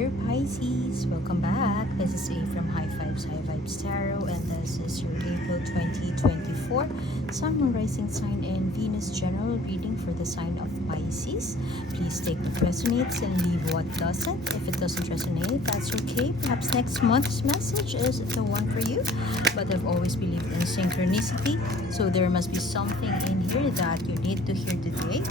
dear Pisces, welcome back. This is A from High Vibes Tarot, and this is your April 2024 Sun, Moon, Rising sign and Venus general reading for the sign of Pisces. Please take what resonates and leave what doesn't. If it doesn't resonate, that's okay. Perhaps next month's message is the one for you. But I've always believed in synchronicity, so there must be something in here that you need to hear today.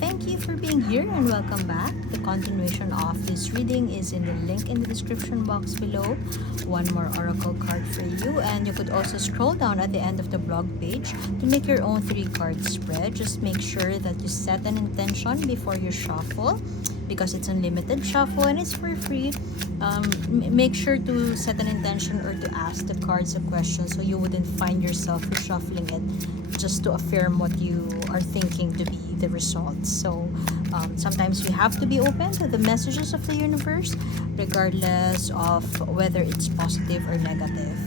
Thank you for being here and welcome back. The continuation of this reading is in the link in the description box below. One more oracle card for you, and you could also scroll down at the end of the blog page to make your own 3-card spread. Just make sure that you set an intention before you shuffle, because it's unlimited shuffle and it's for free. Make sure to set an intention or to ask the cards a question, so you wouldn't find yourself reshuffling it just to affirm what you are thinking to be the results. So sometimes we have to be open to the messages of the universe, regardless of whether it's positive or negative.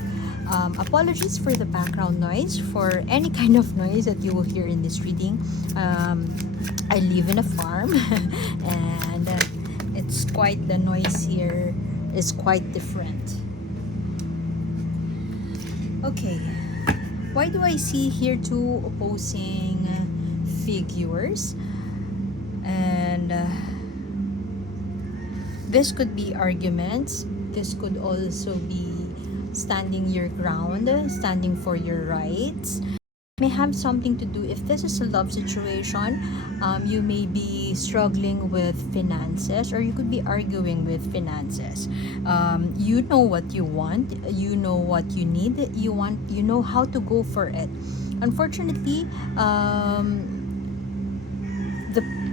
Apologies for the background noise, for any kind of noise that you will hear in this reading. I live in a farm and it's quite, the noise here is quite different. Okay, why do I see here two opposing figures? And this could be arguments. This could also be standing your ground, standing for your rights. May have something to do, if this is a love situation, you may be struggling with finances, or you could be arguing with finances. You know what you want, you know what you need, you know how to go for it. Unfortunately,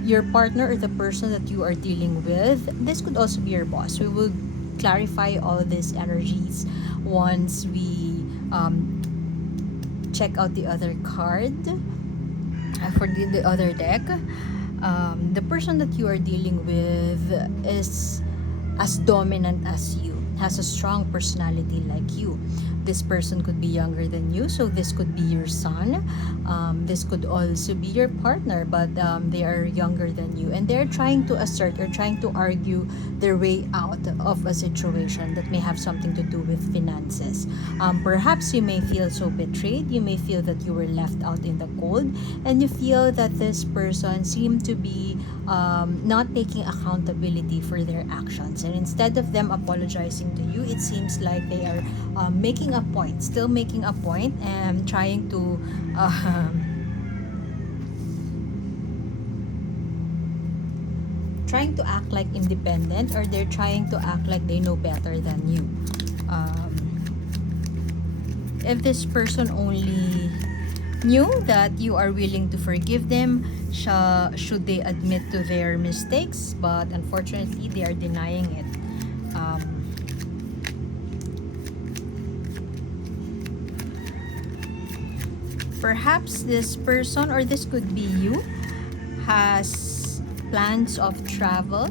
your partner or the person that you are dealing with, this could also be your boss. We will clarify all these energies once we check out the other card for the other deck. The person that you are dealing with is as dominant as you, has a strong personality like you. This person could be younger than you, so this could be your son. This could also be your partner, but they are younger than you, and they're trying to assert or trying to argue their way out of a situation that may have something to do with finances. Perhaps you may feel so betrayed, you may feel that you were left out in the cold, and you feel that this person seemed to be not taking accountability for their actions, and instead of them apologizing to you, it seems like they are making a point, still making a point, and trying to act like independent, or they're trying to act like they know better than you. If this person only knew that you are willing to forgive them, should they admit to their mistakes, but unfortunately they are denying it. Perhaps this person, or this could be you, has plans of travel,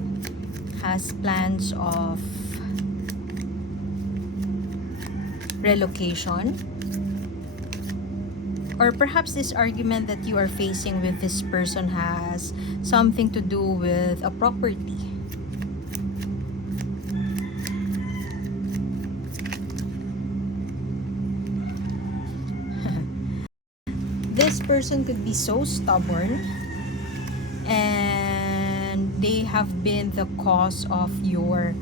has plans of relocation, or perhaps this argument that you are facing with this person has something to do with a property. This person could be so stubborn, and they have been the cause of your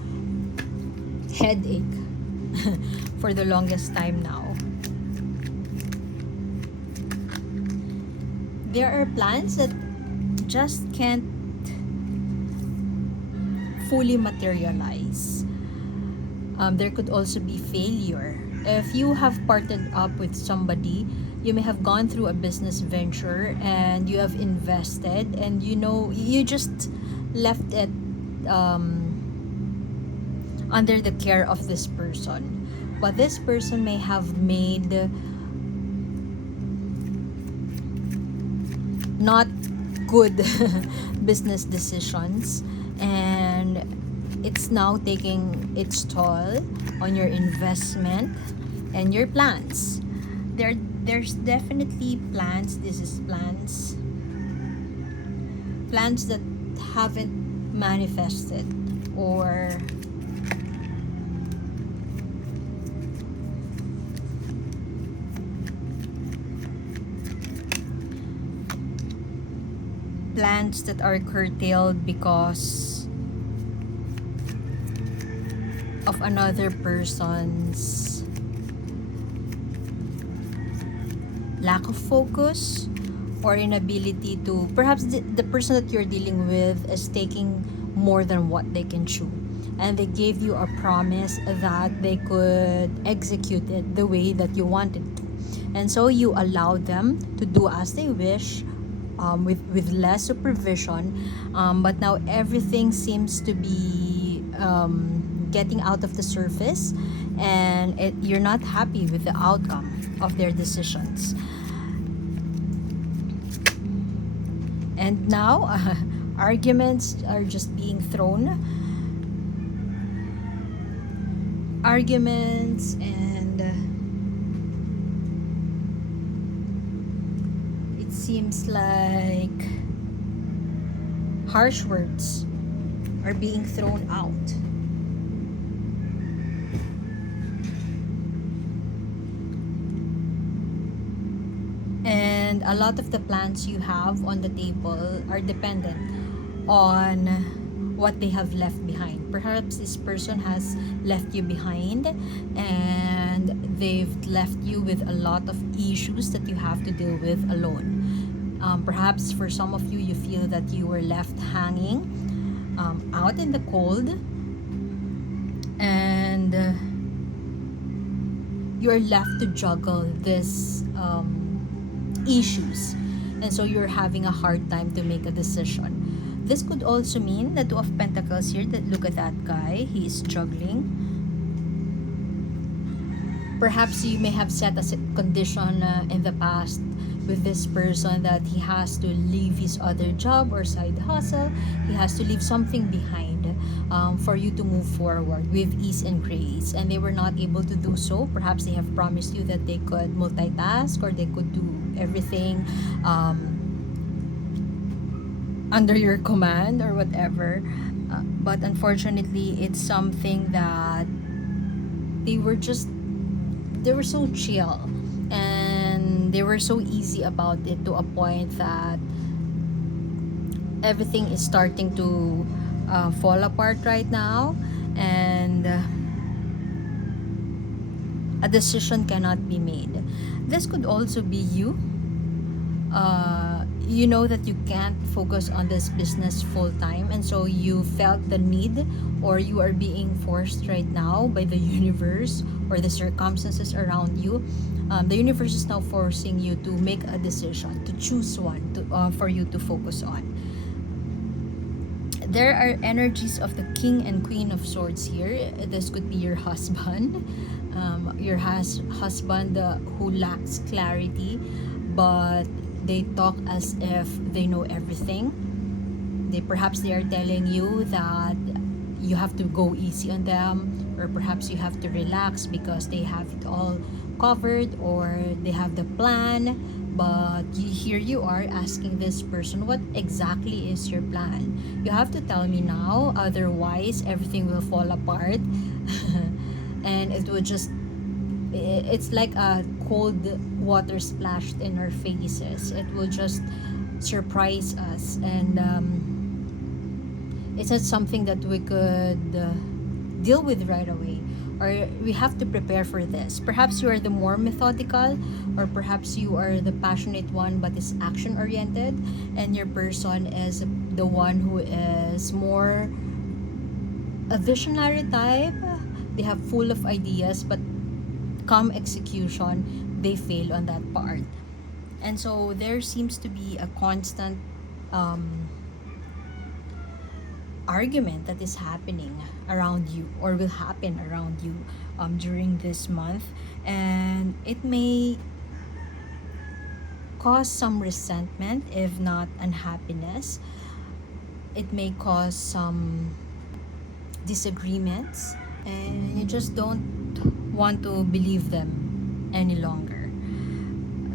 headache for the longest time now. There are plans that just can't fully materialize. There could also be failure. If you have partnered up with somebody, you may have gone through a business venture and you have invested, and you just left it under the care of this person. But this person may have made not good business decisions, and it's now taking its toll on your investment and your plans. There's definitely plans. This is plans that haven't manifested, or plans that are curtailed because of another person's lack of focus or inability to, perhaps the person that you're dealing with is taking more than what they can chew, and they gave you a promise that they could execute it the way that you wanted to, and so you allow them to do as they wish, with less supervision, but now everything seems to be getting out of the surface, and you're not happy with the outcome of their decisions. And now arguments are just being thrown. Arguments and it seems like harsh words are being thrown out. And a lot of the plans you have on the table are dependent on what they have left behind. Perhaps this person has left you behind, and they've left you with a lot of issues that you have to deal with alone. Perhaps for some of you, you feel that you were left hanging out in the cold, and you're left to juggle this issues, and so you're having a hard time to make a decision. This could also mean the Two of Pentacles here, that look at that guy, he is juggling. Perhaps you may have set a condition in the past with this person that he has to leave his other job or side hustle, he has to leave something behind for you to move forward with ease and grace, and they were not able to do so. Perhaps they have promised you that they could multitask or they could do everything under your command or whatever, but unfortunately it's something that they were so chill and they were so easy about it, to a point that everything is starting to fall apart right now, and a decision cannot be made. This could also be you. You know that you can't focus on this business full time, and so you felt the need, or you are being forced right now by the universe or the circumstances around you. The universe is now forcing you to make a decision, to choose one for you to focus on. There are energies of the King and Queen of Swords here. This could be your husband, husband who lacks clarity, but they talk as if they know everything. Perhaps they are telling you that you have to go easy on them, or perhaps you have to relax because they have it all covered, or they have the plan. But here you are asking this person, what exactly is your plan? You have to tell me now, otherwise everything will fall apart. And it's like a cold water splashed in our faces. It will just surprise us, and it's not something that we could deal with right away, or we have to prepare for this. Perhaps you are the more methodical, or perhaps you are the passionate one but is action oriented, and your person is the one who is more a visionary type. They have full of ideas, but come execution, they fail on that part. And so there seems to be a constant argument that is happening around you, or will happen around you during this month, and it may cause some resentment, if not unhappiness. It may cause some disagreements, and you just don't want to believe them any longer.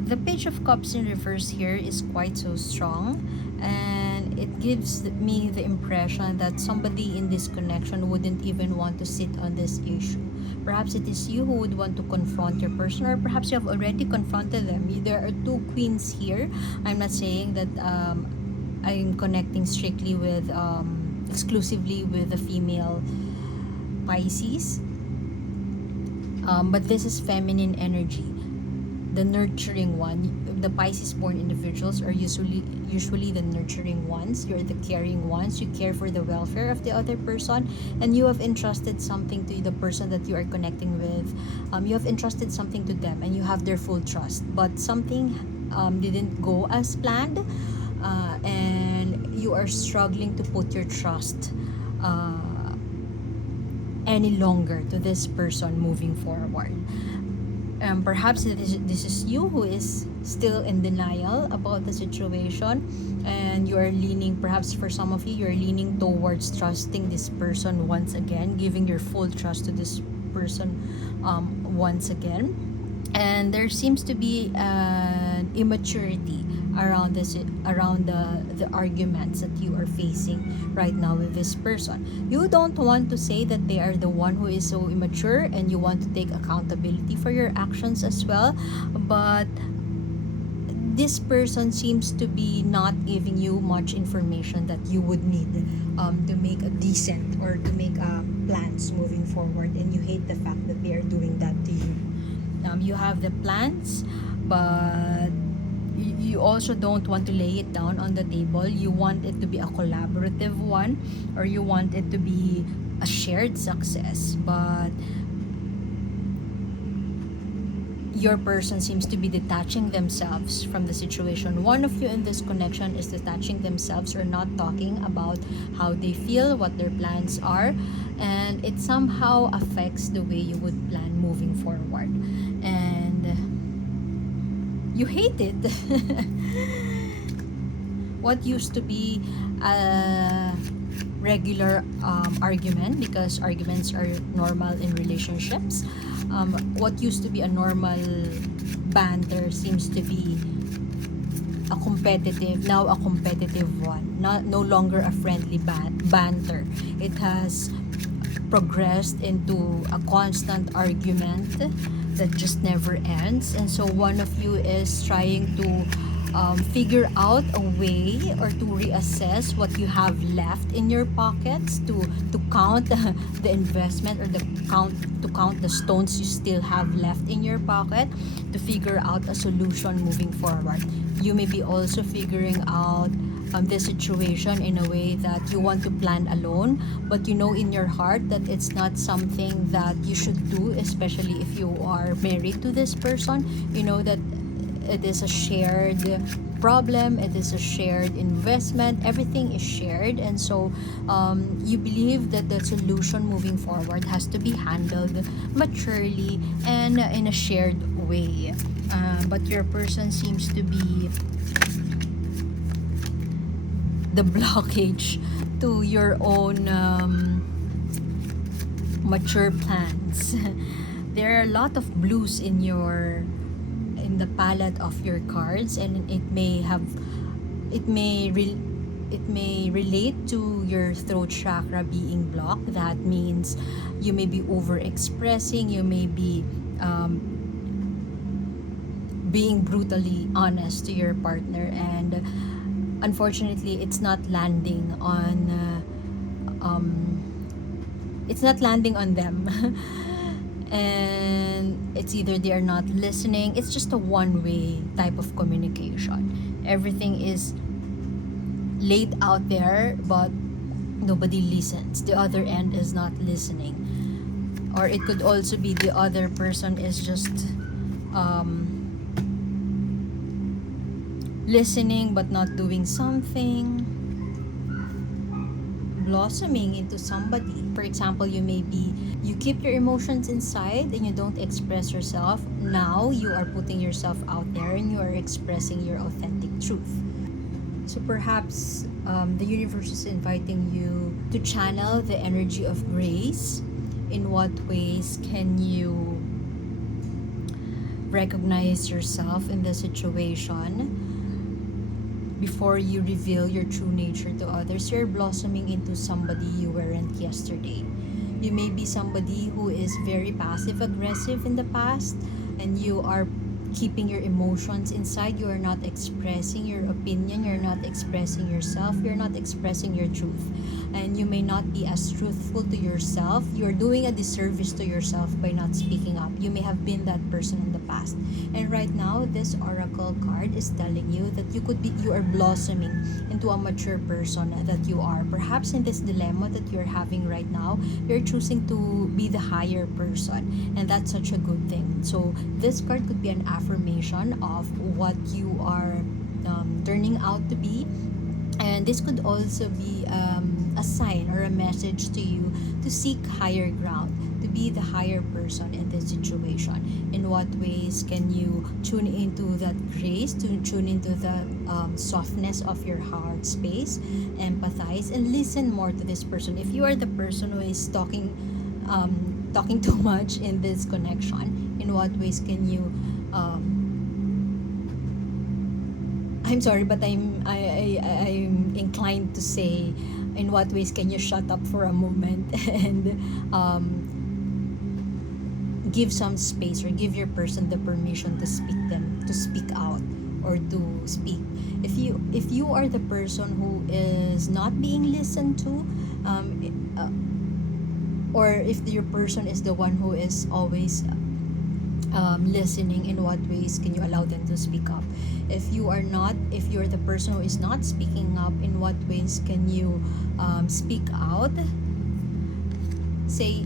The Page of Cups in reverse here is quite so strong, and it gives me the impression that somebody in this connection wouldn't even want to sit on this issue. Perhaps it is you who would want to confront your person, or perhaps you have already confronted them. There are two queens here. I'm not saying that I'm connecting strictly with exclusively with the female Pisces. But this is feminine energy, the nurturing one. The Pisces born individuals are usually the nurturing ones. You're the caring ones. You care for the welfare of the other person, and you have entrusted something to the person that you are connecting with. You have entrusted something to them, and you have their full trust. But something didn't go as planned, and you are struggling to put your trust any longer to this person moving forward. Perhaps this is you who is still in denial about the situation, and you are leaning, perhaps for some of you, you're leaning towards trusting this person once again, giving your full trust to this person once again. And there seems to be an immaturity around the arguments that you are facing right now with this person. You don't want to say that they are the one who is so immature, and you want to take accountability for your actions as well, but this person seems to be not giving you much information that you would need to make a decent or to make plans moving forward, and you hate the fact that they are doing that to you. You have the plans, but you also don't want to lay it down on the table. You want it to be a collaborative one, or you want it to be a shared success, but your person seems to be detaching themselves from the situation. One of you in this connection is detaching themselves or not talking about how they feel, what their plans are, and it somehow affects the way you would plan moving forward. And you hate it. What used to be a regular argument, because arguments are normal in relationships, what used to be a normal banter seems to be a competitive one, no longer a friendly banter. It has progressed into a constant argument that just never ends. And so one of you is trying to figure out a way or to reassess what you have left in your pockets, to count the investment, or to count the stones you still have left in your pocket, to figure out a solution moving forward. You may be also figuring out this situation in a way that you want to plan alone, but you know in your heart that it's not something that you should do, especially if you are married to this person. You know that it is a shared problem, it is a shared investment, everything is shared, and so you believe that the solution moving forward has to be handled maturely and in a shared way. But your person seems to be the blockage to your own mature plans. There are a lot of blues in the palette of your cards, and it may relate to your throat chakra being blocked. That means you may be over expressing, you may be being brutally honest to your partner, and unfortunately it's not landing on them. And it's either they are not listening. It's just a one-way type of communication. Everything is laid out there, but nobody listens. The other end is not listening. Or it could also be the other person is just listening but not doing something, blossoming into somebody. For example, you keep your emotions inside and you don't express yourself. Now you are putting yourself out there and you are expressing your authentic truth. So perhaps the universe is inviting you to channel the energy of grace. In what ways can you recognize yourself in the situation before you reveal your true nature to others? You're blossoming into somebody you weren't yesterday. You may be somebody who is very passive aggressive in the past, and you are keeping your emotions inside. You are not expressing your opinion, you're not expressing yourself, you're not expressing your truth, and you may not be as truthful to yourself. You're doing a disservice to yourself by not speaking up. You may have been that person in the past, and right now this oracle card is telling you that you are blossoming into a mature person that you are. Perhaps in this dilemma that you're having right now, you're choosing to be the higher person, and that's such a good thing. So this card could be an affirmation of what you are turning out to be, and this could also be a sign or a message to you to seek higher ground, to be the higher person in this situation. In what ways can you tune into that grace, to tune into the softness of your heart space, empathize, and listen more to this person? If you are the person who is talking too much in this connection, in what ways can you I'm sorry, but I'm inclined to say, in what ways can you shut up for a moment and give some space, or give your person the permission to speak out, or to speak. If you are the person who is not being listened to, or if your person is the one who is always listening, in what ways can you allow them to speak up? If you're the person who is not speaking up, in what ways can you speak out? Say,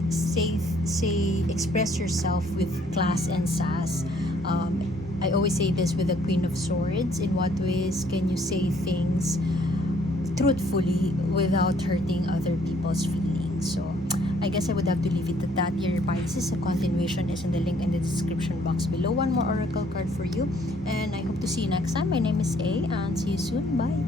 express yourself with class and sass. I always say this with the Queen of Swords. In what ways can you say things truthfully without hurting other people's feelings? So I guess I would have to leave it at that, dear Pisces. A continuation is in the link in the description box below. One more oracle card for you, and I hope to see you next time. My name is A, and see you soon. Bye.